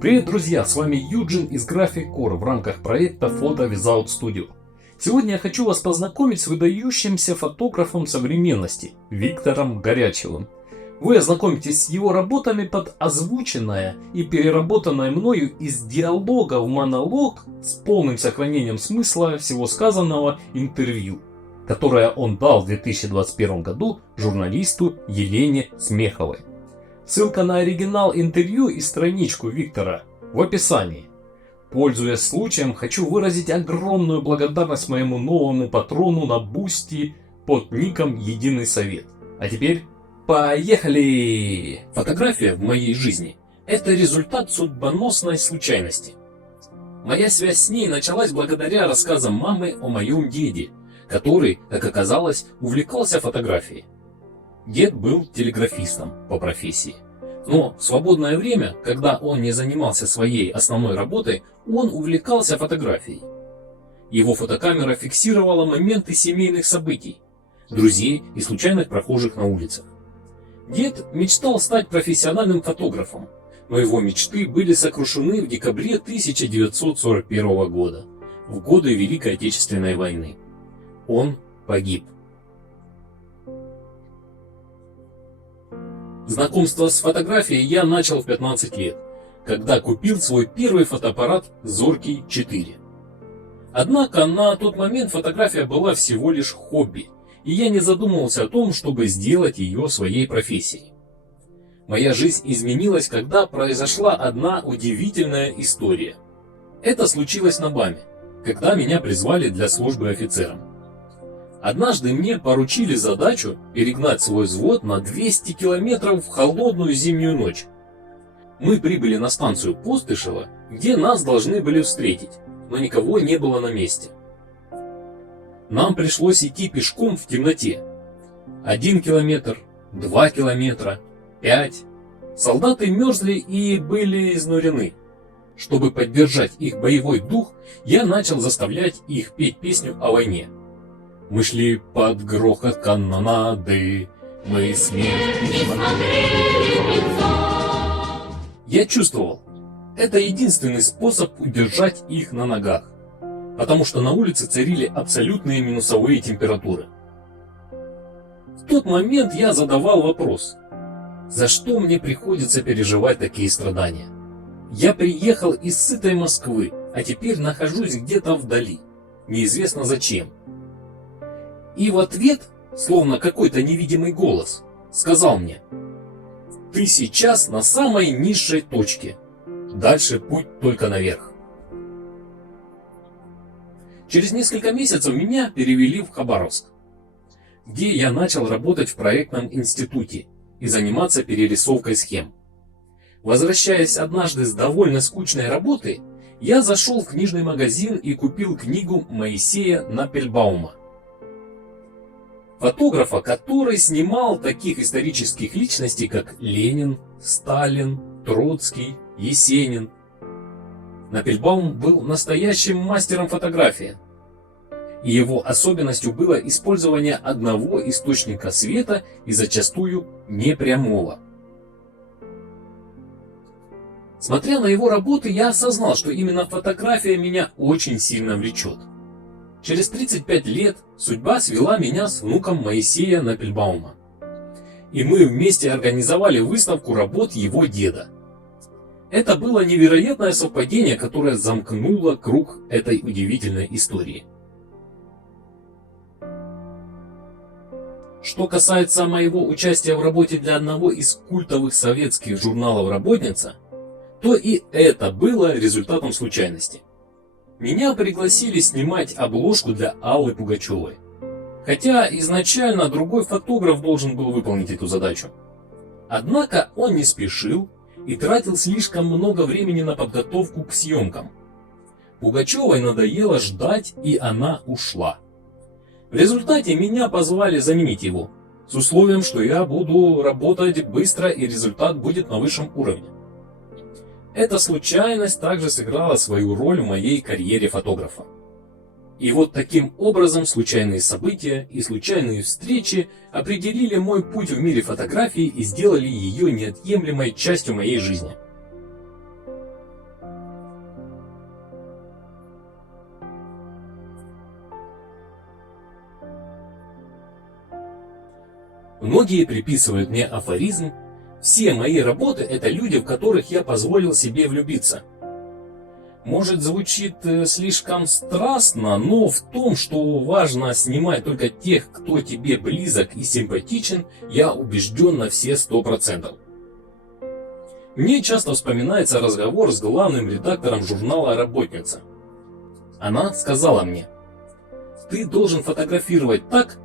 Привет, друзья! С вами Юджин из Graphic Core в рамках проекта Photo Without Studio. Сегодня я хочу вас познакомить с выдающимся фотографом современности Виктором Горячевым. Вы ознакомитесь с его работами под озвученное и переработанное мною из диалога в монолог с полным сохранением смысла всего сказанного интервью, которое он дал в 2021 году журналисту Елене Смеховой. Ссылка на оригинал интервью и страничку Виктора в описании. Пользуясь случаем, хочу выразить огромную благодарность моему новому патрону на Бусти под ником Единый Совет. А теперь поехали! Фотография в моей жизни – это результат судьбоносной случайности. Моя связь с ней началась благодаря рассказам мамы о моем деде, который, как оказалось, увлекался фотографией. Дед был телеграфистом по профессии. Но в свободное время, когда он не занимался своей основной работой, он увлекался фотографией. Его фотокамера фиксировала моменты семейных событий, друзей и случайных прохожих на улицах. Дед мечтал стать профессиональным фотографом, но его мечты были сокрушены в декабре 1941 года, в годы Великой Отечественной войны. Он погиб. Знакомство с фотографией я начал в 15 лет, когда купил свой первый фотоаппарат Зоркий 4. Однако на тот момент фотография была всего лишь хобби, и я не задумывался о том, чтобы сделать ее своей профессией. Моя жизнь изменилась, когда произошла одна удивительная история. Это случилось на БАМе, когда меня призвали для службы офицером. Однажды мне поручили задачу перегнать свой взвод на 200 километров в холодную зимнюю ночь. Мы прибыли на станцию Постышева, где нас должны были встретить, но никого не было на месте. Нам пришлось идти пешком в темноте. 1 километр, 2 километра, 5. Солдаты мерзли и были изнурены. Чтобы поддержать их боевой дух, я начал заставлять их петь песню о войне. Мы шли под грохот канонады, мы смерть не смотрели. Я чувствовал, это единственный способ удержать их на ногах, потому что на улице царили абсолютные минусовые температуры. В тот момент я задавал вопрос, за что мне приходится переживать такие страдания? Я приехал из сытой Москвы, а теперь нахожусь где-то вдали, неизвестно зачем. И в ответ, словно какой-то невидимый голос, сказал мне: «Ты сейчас на самой низшей точке. Дальше путь только наверх». Через несколько месяцев меня перевели в Хабаровск, где я начал работать в проектном институте и заниматься перерисовкой схем. Возвращаясь однажды с довольно скучной работы, я зашел в книжный магазин и купил книгу Моисея Напельбаума, фотографа, который снимал таких исторических личностей, как Ленин, Сталин, Троцкий, Есенин. Напельбаум был настоящим мастером фотографии, и его особенностью было использование одного источника света и зачастую непрямого. Смотря на его работы, я осознал, что именно фотография меня очень сильно влечет. Через 35 лет судьба свела меня с внуком Моисея Напельбаума, и мы вместе организовали выставку работ его деда. Это было невероятное совпадение, которое замкнуло круг этой удивительной истории. Что касается моего участия в работе для одного из культовых советских журналов «Работница», то и это было результатом случайности. Меня пригласили снимать обложку для Аллы Пугачевой. Хотя изначально другой фотограф должен был выполнить эту задачу. Однако он не спешил и тратил слишком много времени на подготовку к съемкам. Пугачевой надоело ждать, и она ушла. В результате меня позвали заменить его, с условием, что я буду работать быстро и результат будет на высшем уровне. Эта случайность также сыграла свою роль в моей карьере фотографа. И вот таким образом случайные события и случайные встречи определили мой путь в мире фотографии и сделали ее неотъемлемой частью моей жизни. Многие приписывают мне афоризм: «Все мои работы – это люди, в которых я позволил себе влюбиться». Может, звучит слишком страстно, но в том, что важно снимать только тех, кто тебе близок и симпатичен, я убежден на все 100%. Мне часто вспоминается разговор с главным редактором журнала «Работница». Она сказала мне: «Ты должен фотографировать так,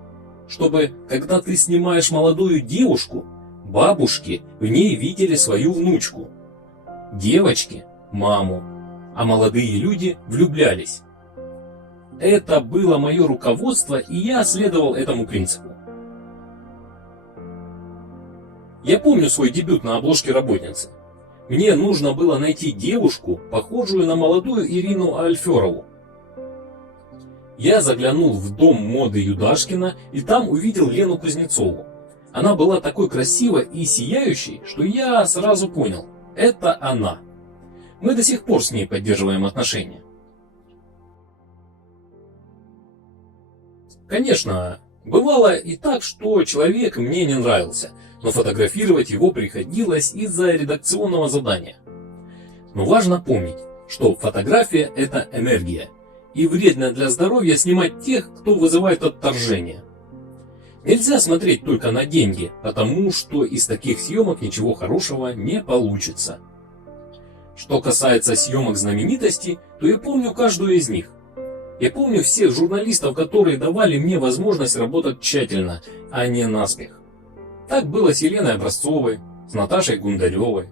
чтобы, когда ты снимаешь молодую девушку, бабушки в ней видели свою внучку, девочки – маму, а молодые люди влюблялись». Это было мое руководство, и я следовал этому принципу. Я помню свой дебют на обложке «Работницы». Мне нужно было найти девушку, похожую на молодую Ирину Альферову. Я заглянул в дом моды Юдашкина и там увидел Лену Кузнецову. Она была такой красивой и сияющей, что я сразу понял – это она. Мы до сих пор с ней поддерживаем отношения. Конечно, бывало и так, что человек мне не нравился, но фотографировать его приходилось из-за редакционного задания. Но важно помнить, что фотография – это энергия, и вредно для здоровья снимать тех, кто вызывает отторжение. Нельзя смотреть только на деньги, потому что из таких съемок ничего хорошего не получится. Что касается съемок знаменитостей, то я помню каждую из них. Я помню всех журналистов, которые давали мне возможность работать тщательно, а не наспех. Так было с Еленой Образцовой, с Наташей Гундаревой.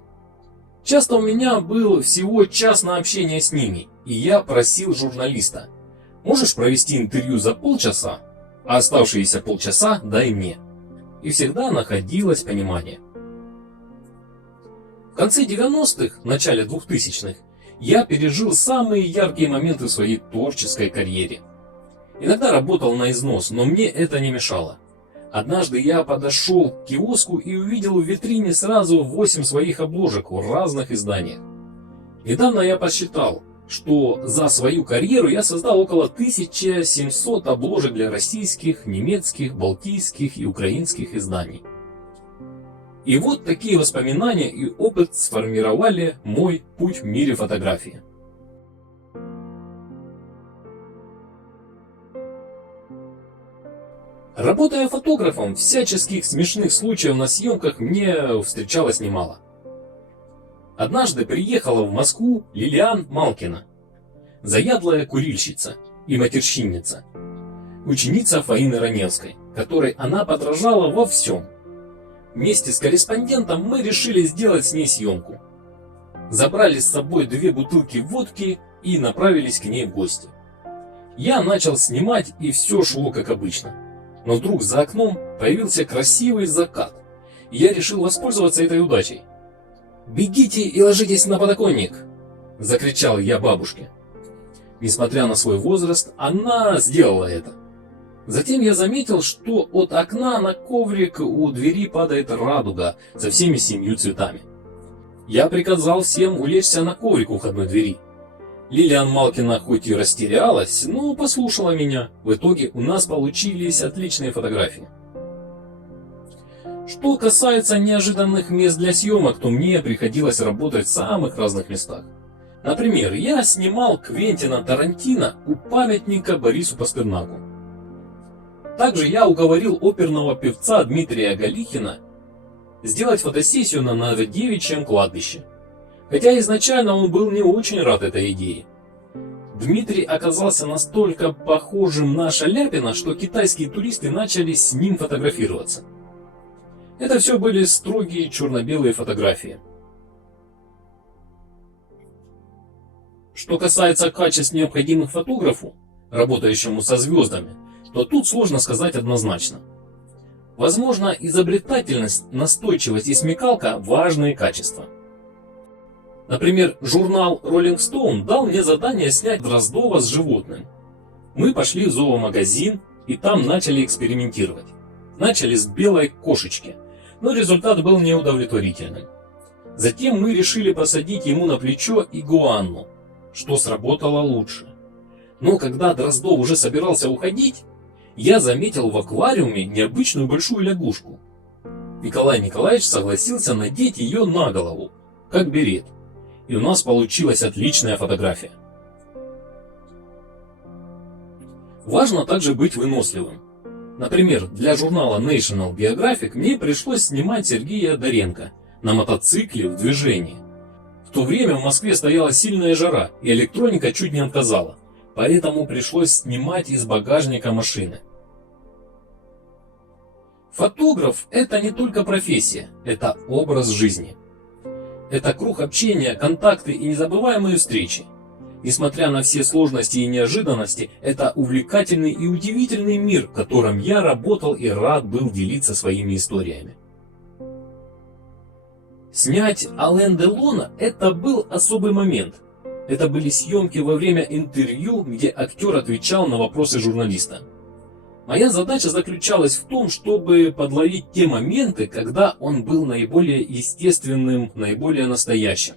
Часто у меня был всего час на общение с ними, и я просил журналиста: «Можешь провести интервью за полчаса, а оставшиеся полчаса дай мне». И всегда находилось понимание. В конце 90-х, начале 2000-х я пережил самые яркие моменты в своей творческой карьере. Иногда работал на износ, но мне это не мешало. Однажды я подошел к киоску и увидел в витрине сразу 8 своих обложек в разных изданиях. Недавно я посчитал, что за свою карьеру я создал около 1700 обложек для российских, немецких, балтийских и украинских изданий. И вот такие воспоминания и опыт сформировали мой путь в мире фотографии. Работая фотографом, всяческих смешных случаев на съемках мне встречалось немало. Однажды приехала в Москву Лилиан Малкина, заядлая курильщица и матерщинница, ученица Фаины Раневской, которой она подражала во всем. Вместе с корреспондентом мы решили сделать с ней съемку. Забрали с собой 2 бутылки водки и направились к ней в гости. Я начал снимать, и все шло как обычно. Но вдруг за окном появился красивый закат, и я решил воспользоваться этой удачей. «Бегите и ложитесь на подоконник!» – закричал я бабушке. Несмотря на свой возраст, она сделала это. Затем я заметил, что от окна на коврик у двери падает радуга со всеми 7 цветами. Я приказал всем улечься на коврик у входной двери. Лилиан Малкина хоть и растерялась, но послушала меня. В итоге у нас получились отличные фотографии. Что касается неожиданных мест для съемок, то мне приходилось работать в самых разных местах. Например, я снимал Квентина Тарантино у памятника Борису Пастернаку. Также я уговорил оперного певца Дмитрия Галихина сделать фотосессию на Новодевичьем кладбище. Хотя изначально он был не очень рад этой идее. Дмитрий оказался настолько похожим на Шаляпина, что китайские туристы начали с ним фотографироваться. Это все были строгие черно-белые фотографии. Что касается качеств, необходимых фотографу, работающему со звездами, то тут сложно сказать однозначно. Возможно, изобретательность, настойчивость и смекалка – важные качества. Например, журнал Rolling Stone дал мне задание снять Дроздова с животным. Мы пошли в зоомагазин и там начали экспериментировать. Начали с белой кошечки, но результат был неудовлетворительным. Затем мы решили посадить ему на плечо игуану, что сработало лучше. Но когда Дроздов уже собирался уходить, я заметил в аквариуме необычную большую лягушку. Николай Николаевич согласился надеть ее на голову, как берет. И у нас получилась отличная фотография. Важно также быть выносливым. Например, для журнала National Geographic мне пришлось снимать Сергея Доренко на мотоцикле в движении. В то время в Москве стояла сильная жара, и электроника чуть не отказала, поэтому пришлось снимать из багажника машины. Фотограф – это не только профессия, это образ жизни. Это круг общения, контакты и незабываемые встречи. Несмотря на все сложности и неожиданности, это увлекательный и удивительный мир, в котором я работал и рад был делиться своими историями. Снять Ален Делона – это был особый момент. Это были съемки во время интервью, где актер отвечал на вопросы журналиста. Моя задача заключалась в том, чтобы подловить те моменты, когда он был наиболее естественным, наиболее настоящим.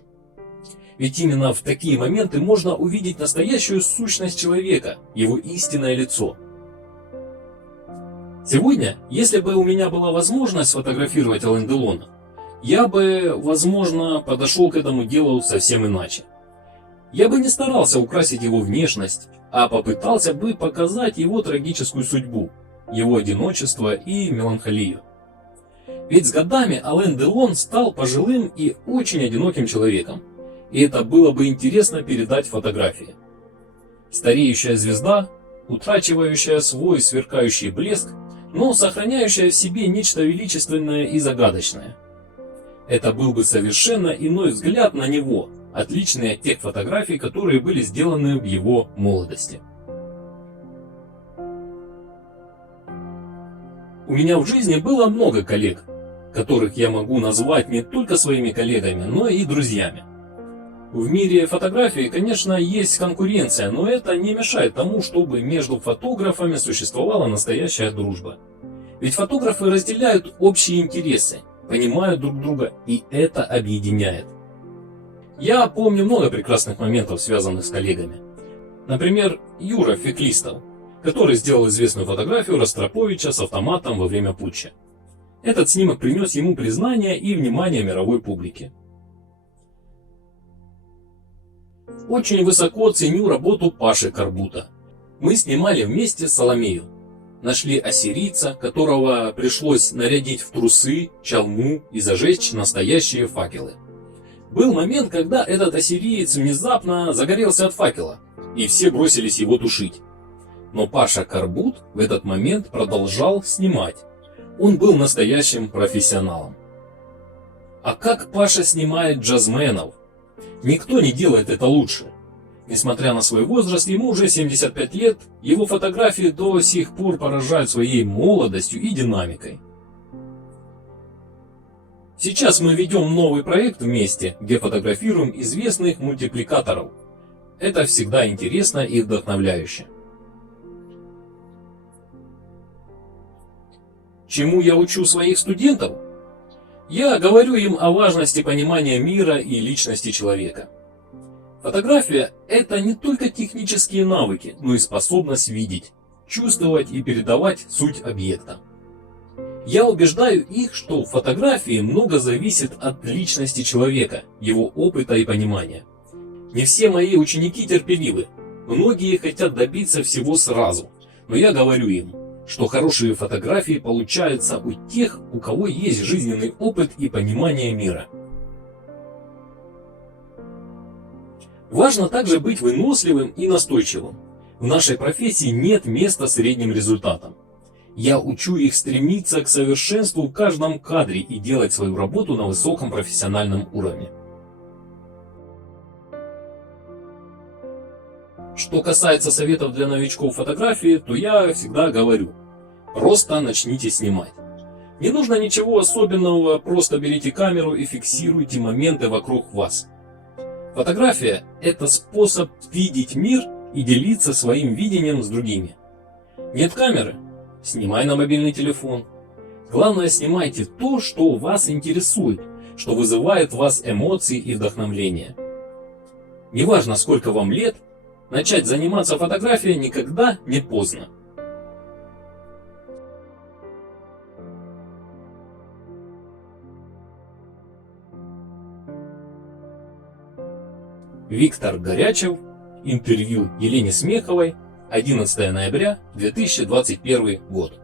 Ведь именно в такие моменты можно увидеть настоящую сущность человека, его истинное лицо. Сегодня, если бы у меня была возможность сфотографировать Ален Делона, я бы, возможно, подошел к этому делу совсем иначе. Я бы не старался украсить его внешность, а попытался бы показать его трагическую судьбу, его одиночество и меланхолию. Ведь с годами Ален Делон стал пожилым и очень одиноким человеком, и это было бы интересно передать фотографии. Стареющая звезда, утрачивающая свой сверкающий блеск, но сохраняющая в себе нечто величественное и загадочное. Это был бы совершенно иной взгляд на него, отличный от тех фотографий, которые были сделаны в его молодости. У меня в жизни было много коллег, которых я могу назвать не только своими коллегами, но и друзьями. В мире фотографии, конечно, есть конкуренция, но это не мешает тому, чтобы между фотографами существовала настоящая дружба. Ведь фотографы разделяют общие интересы, понимают друг друга, и это объединяет. Я помню много прекрасных моментов, связанных с коллегами. Например, Юра Феклистов, который сделал известную фотографию Ростроповича с автоматом во время путча. Этот снимок принес ему признание и внимание мировой публики. Очень высоко ценю работу Паши Карбута. Мы снимали вместе Соломею. Нашли ассирийца, которого пришлось нарядить в трусы, чалму и зажечь настоящие факелы. Был момент, когда этот ассириец внезапно загорелся от факела, и все бросились его тушить. Но Паша Карбут в этот момент продолжал снимать. Он был настоящим профессионалом. А как Паша снимает джазменов? Никто не делает это лучше. Несмотря на свой возраст, ему уже 75 лет, его фотографии до сих пор поражают своей молодостью и динамикой. Сейчас мы ведем новый проект вместе, где фотографируем известных мультипликаторов. Это всегда интересно и вдохновляюще. Чему я учу своих студентов? Я говорю им о важности понимания мира и личности человека. Фотография – это не только технические навыки, но и способность видеть, чувствовать и передавать суть объекта. Я убеждаю их, что в фотографии много зависит от личности человека, его опыта и понимания. Не все мои ученики терпеливы, многие хотят добиться всего сразу, но я говорю им, что хорошие фотографии получаются у тех, у кого есть жизненный опыт и понимание мира. Важно также быть выносливым и настойчивым. В нашей профессии нет места средним результатам. Я учу их стремиться к совершенству в каждом кадре и делать свою работу на высоком профессиональном уровне. Что касается советов для новичков фотографии, то я всегда говорю: просто начните снимать. Не нужно ничего особенного, просто берите камеру и фиксируйте моменты вокруг вас. Фотография – это способ видеть мир и делиться своим видением с другими. Нет камеры? Снимай на мобильный телефон. Главное, снимайте то, что вас интересует, что вызывает в вас эмоции и вдохновление. Неважно, сколько вам лет, начать заниматься фотографией никогда не поздно. Виктор Горячев. Интервью Елене Смеховой. 11 ноября 2021 год.